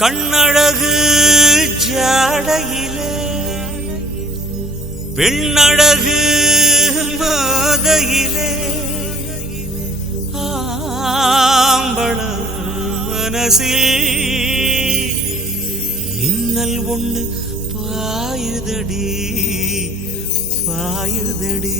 கண்ணழகு ஜாடையிலே பெண்ணழகு மாதையிலே ஆம்பள மனசில் மின்னல் ஒண்ணு பாயுதடி பாயுதடி.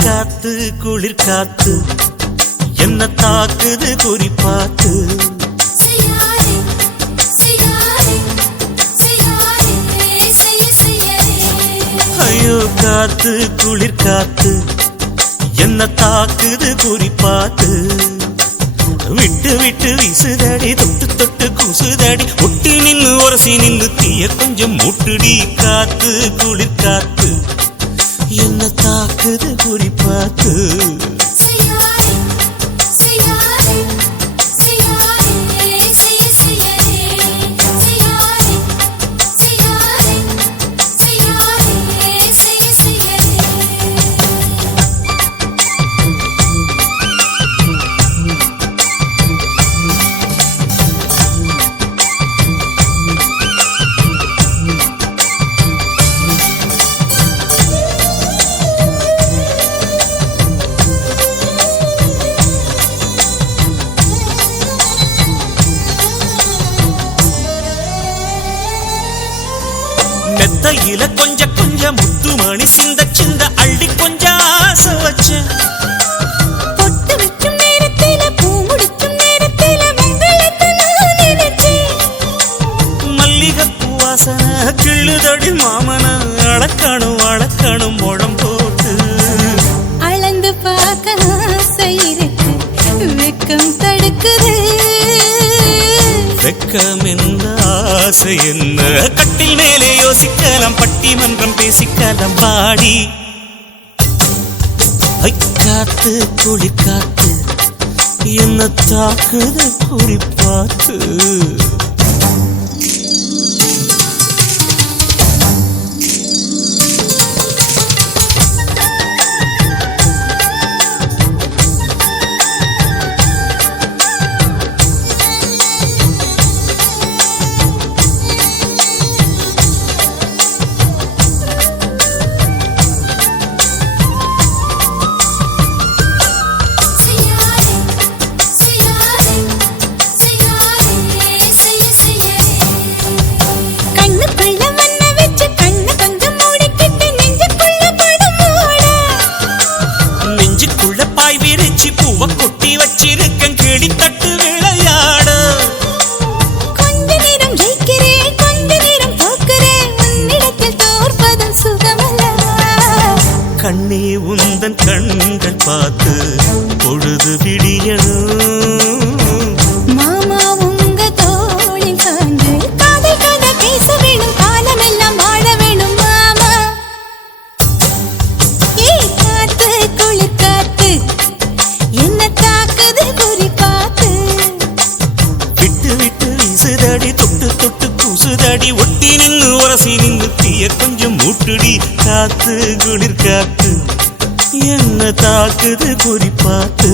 காத்து குளிர் காத்து என்ன தாக்குது குறிப்பாத்து. ஐயோ காத்து குளிர் காத்து என்ன தாக்குது குறிப்பாத்து. விட்டு விட்டு வீசுதடி தொட்டு தொட்டு கூசுதடி ஒட்டி நின்னு உரசி நின்னு தீய கொஞ்சம் மூட்டுடி. காத்து குளிர் காத்து என்ன தாக்குது குறிப்பாத்து. மெத்தையில கொஞ்ச கொஞ்ச முத்துமணி சிந்த சிந்த அள்ளி கொஞ்ச ஆசை வச்ச. பொட்டு வைக்கும் நேரத்தில பூ முடிக்கும் நேரத்தில மங்களத்தை நான் நினைச்சேன். மல்லிகைப்பூ வாசனை கிள்ளுதடி மாமன அளக்கணும் அளக்கணும் முழம் போட்டு. அளந்து பார்க்க ஆசை இருக்கு வெக்கம் தடுக்குது. வெக்கம் என்ன ஆசை என்ன கட்டில் மேலே யோசிக்கலாம் பட்டிமன்றம் பேசிக்கலாம் பாடி. காத்து குளிர் காத்து என்ன தாக்குது குறிப்பாத்து. கொட்டி வச்சிருக்கேன் கிளி தட்டு விளையாட. கொஞ்ச நேரம் ஜெயிக்கிறேன் கொஞ்ச நேரம் தோக்கிறேன் உன்னிடத்தில் தோற்பதும் சுகமல்லவா. கண்ணே உந்தன் கண்கள் பார்த்து பொழுது விடியணும். மாமா உங்க தோளில் சாய்ந்து காதல் கதை பேச வேணும் காலமெல்லாம் வாழ வேணும் மாமா. காத்து குளிர் காத்து என்ன தாக்குது குறிப்பாத்து. விட்டு விட்டு வீசுதடி தொட்டு தொட்டு கூசுதடி ஒட்டி நின்னு உரசி நின்னு தீய கொஞ்சம் மூட்டுடி. காத்து குளிர் காத்து என்ன தாக்குது குறிப்பாத்து.